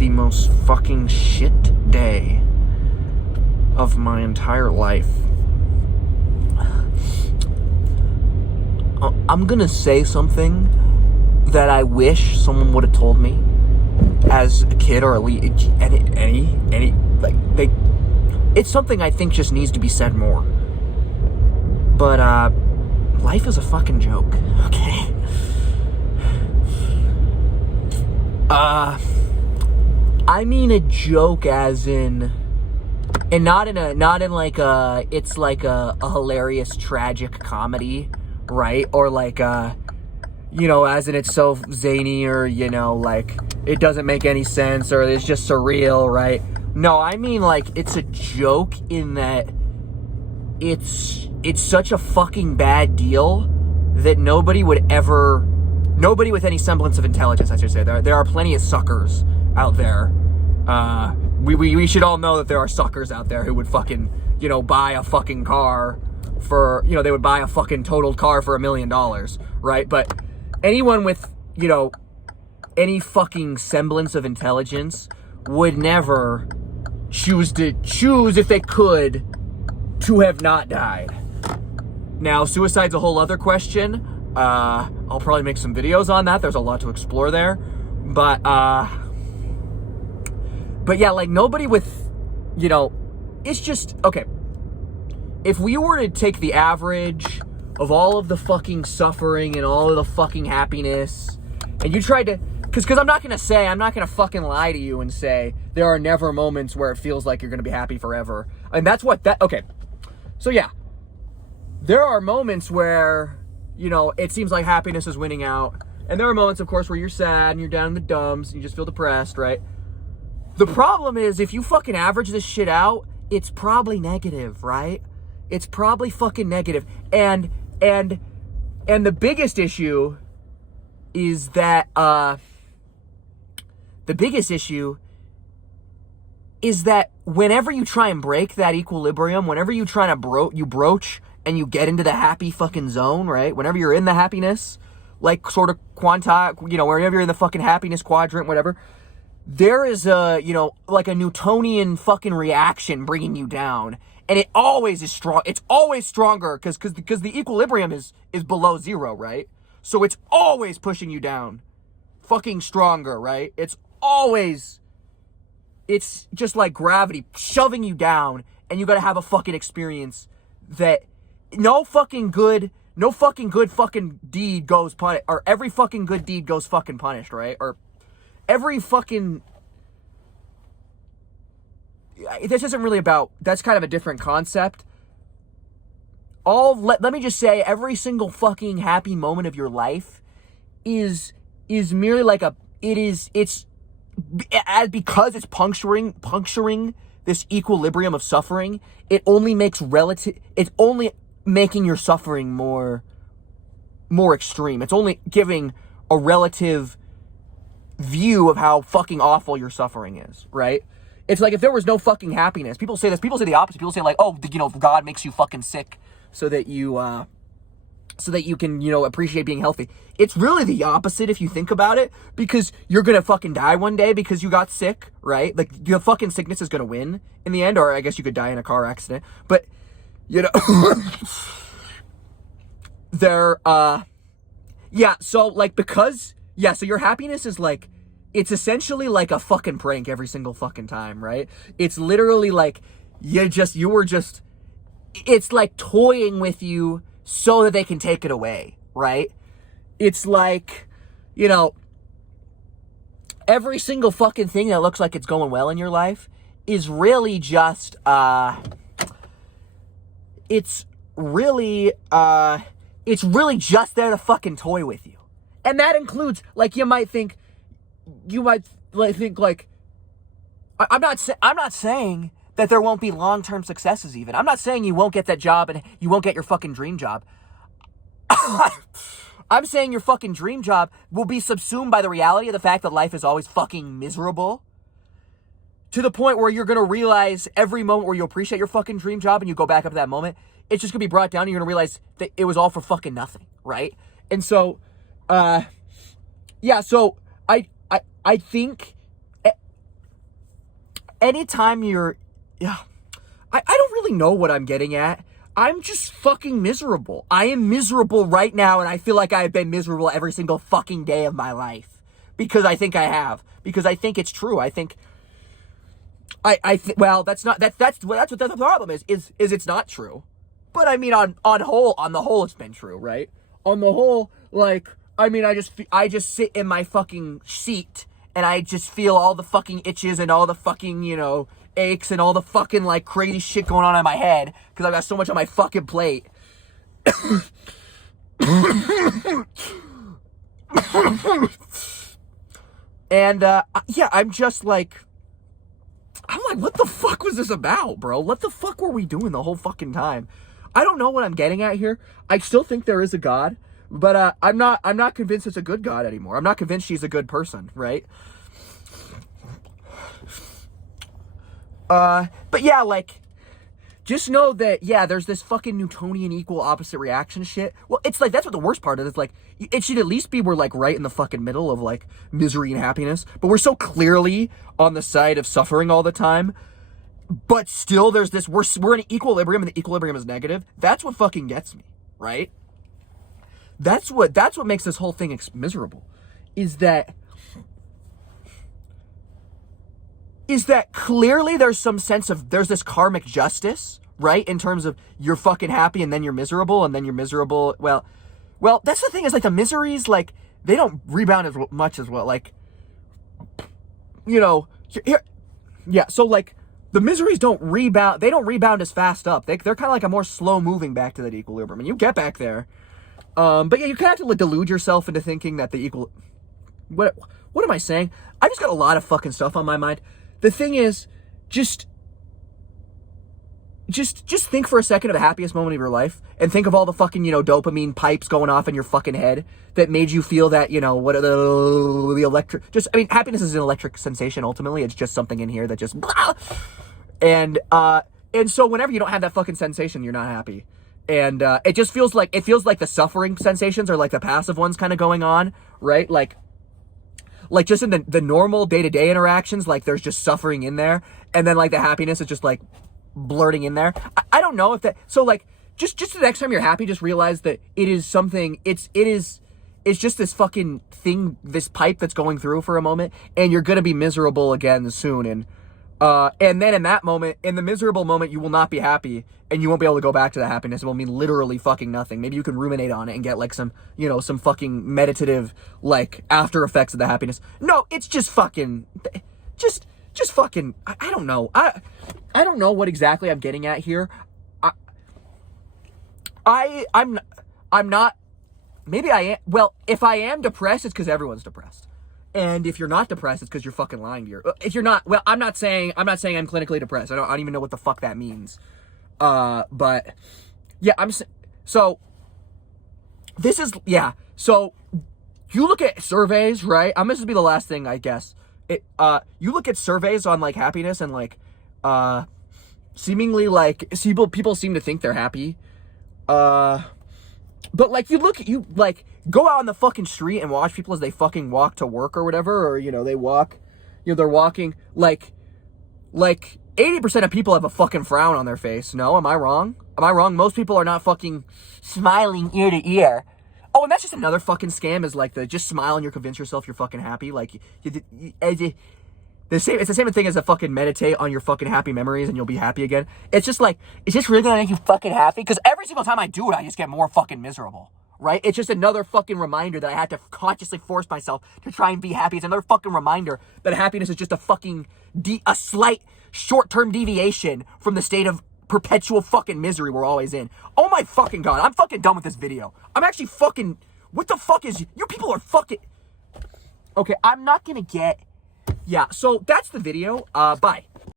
the most fucking shit day of my entire life. I'm gonna say something that I wish someone would have told me as a kid, or it's something I think just needs to be said more. But life is a fucking joke, okay? I mean a joke as in, and not in like a, it's like a hilarious tragic comedy, right? Or like as in it's so zany, or like it doesn't make any sense, or it's just surreal, right? No, I mean like it's a joke in that it's such a fucking bad deal that nobody with any semblance of intelligence, I should say, there are plenty of suckers out there. We should all know that there are suckers out there who would fucking, buy a fucking car for, they would buy a fucking totaled car for $1 million, right? But anyone with, any fucking semblance of intelligence would never choose if they could to have not died. Now, suicide's a whole other question. I'll probably make some videos on that. There's a lot to explore there. But yeah, like nobody with, it's just, okay. If we were to take the average of all of the fucking suffering and all of the fucking happiness, and you tried to, because I'm not going to fucking lie to you and say there are never moments where it feels like you're going to be happy forever. And that's okay. So yeah, there are moments where, it seems like happiness is winning out. And there are moments, of course, where you're sad and you're down in the dumps and you just feel depressed, right? The problem is, if you fucking average this shit out, it's probably negative, right? It's probably fucking negative. And the biggest issue is that, whenever you try and break that equilibrium, whenever you try to broach and you get into the happy fucking zone, right? Whenever you're in the happiness, like sort of whenever you're in the fucking happiness quadrant, whatever, there is a, like a Newtonian fucking reaction bringing you down. And it always is strong. It's always stronger because the equilibrium is below zero, right? So it's always pushing you down. Fucking stronger, right? It's just like gravity shoving you down, and you gotta have a fucking experience that no fucking good fucking deed goes punished, or every fucking good deed goes fucking punished, right? Or every fucking, this isn't really about, that's kind of a different concept. Let me just say, every single fucking happy moment of your life is merely like because it's puncturing this equilibrium of suffering, it's only making your suffering more extreme. It's only giving a relative view of how fucking awful your suffering is, right? It's like if there was no fucking happiness. People say this. People say the opposite. People say like, oh, God makes you fucking sick so that you can, appreciate being healthy. It's really the opposite if you think about it, because you're gonna fucking die one day because you got sick, right? Like, the fucking sickness is gonna win in the end, or I guess you could die in a car accident. But, so your happiness is like, it's essentially like a fucking prank every single fucking time, right? It's literally like, it's like toying with you so that they can take it away, right? It's like, every single fucking thing that looks like it's going well in your life is really just, it's really just there to fucking toy with you. And that includes, like, you might think like, I'm not saying that there won't be long-term successes even. I'm not saying you won't get that job and you won't get your fucking dream job. I'm saying your fucking dream job will be subsumed by the reality of the fact that life is always fucking miserable, to the point where you're going to realize every moment where you appreciate your fucking dream job and you go back up to that moment, it's just going to be brought down and you're going to realize that it was all for fucking nothing, right? And so, so I think anytime you're, yeah, I don't really know what I'm getting at. I'm just fucking miserable. I am miserable right now, and I feel like I've been miserable every single fucking day of my life. Because I think I have. Because I think it's true. I think... well, that's not... That's what the problem is it's not true. But I mean, on the whole, it's been true, right? On the whole, like, I mean, I just sit in my fucking seat, and I just feel all the fucking itches and all the fucking, you know, aches and all the fucking, like, crazy shit going on in my head because I've got so much on my fucking plate. And, yeah, I'm like, what the fuck was this about, bro? What the fuck were we doing the whole fucking time? I don't know what I'm getting at here. I still think there is a God, but, I'm not convinced it's a good God anymore. I'm not convinced she's a good person, right? But yeah, like, just know that, yeah, there's this fucking Newtonian equal opposite reaction shit. Well, it's like, that's what the worst part is. It's like, it should at least be we're, like, right in the fucking middle of, like, misery and happiness. But we're so clearly on the side of suffering all the time. But still, there's this, we're in equilibrium, and the equilibrium is negative. That's what fucking gets me, right? That's what makes this whole thing miserable. Is that clearly there's some sense of, there's this karmic justice, right? In terms of you're fucking happy and then you're miserable and then you're miserable. Well, that's the thing is, like, the miseries, like, they don't rebound as much as well. Like, you know, here, yeah, so, like, the miseries don't rebound. They don't rebound as fast up. They're kind of like a more slow moving back to that equilibrium. And you get back there. But yeah, you kind of have to, like, delude yourself into thinking that what am I saying? I just got a lot of fucking stuff on my mind. The thing is, just think for a second of the happiest moment of your life and think of all the fucking, you know, dopamine pipes going off in your fucking head that made you feel that, you know, what are the electric, just, I mean, happiness is an electric sensation ultimately. It's just something in here that just, and so whenever you don't have that fucking sensation, you're not happy. And, it just feels like the suffering sensations are like the passive ones kind of going on, right? Like just in the normal day-to-day interactions, like, there's just suffering in there. And then, like, the happiness is just, like, blurting in there. I don't know if that... So, like, just the next time you're happy, just realize that it is something... It's just this fucking thing, this pipe that's going through for a moment. And you're gonna be miserable again soon. And then in that moment, in the miserable moment, you will not be happy. And you won't be able to go back to the happiness. It will mean literally fucking nothing. Maybe you can ruminate on it and get, like, some, you know, some fucking meditative, like, after effects of the happiness. No, it's just fucking... Just fucking... I don't know. I don't know what exactly I'm getting at here. I'm not... Maybe I am... Well, if I am depressed, it's because everyone's depressed. And if you're not depressed, it's because you're fucking lying to your... If you're not... Well, I'm not saying I'm clinically depressed. I don't even know what the fuck that means. But yeah, so this is, yeah. So you look at surveys, right? This will be the last thing, I guess. You look at surveys on, like, happiness and, like, seemingly, like, people seem to think they're happy. But, like, you go out on the fucking street and watch people as they fucking walk to work or whatever, or, you know, they walk, you know, they're walking, like 80% of people have a fucking frown on their face. No, am I wrong? Most people are not fucking smiling ear to ear. Oh, and that's just another fucking scam, is, like, just smile and you convince yourself you're fucking happy. Like, it's the same thing as a fucking meditate on your fucking happy memories and you'll be happy again. It's just like, is this really gonna make you fucking happy? Because every single time I do it, I just get more fucking miserable. Right? It's just another fucking reminder that I had to consciously force myself to try and be happy. It's another fucking reminder that happiness is just a fucking, a slight short-term deviation from the state of perpetual fucking misery we're always in. Oh my fucking God. I'm fucking done with this video. I'm actually fucking, what the fuck is, you people are fucking, okay, I'm not gonna get, yeah, so that's the video. Bye.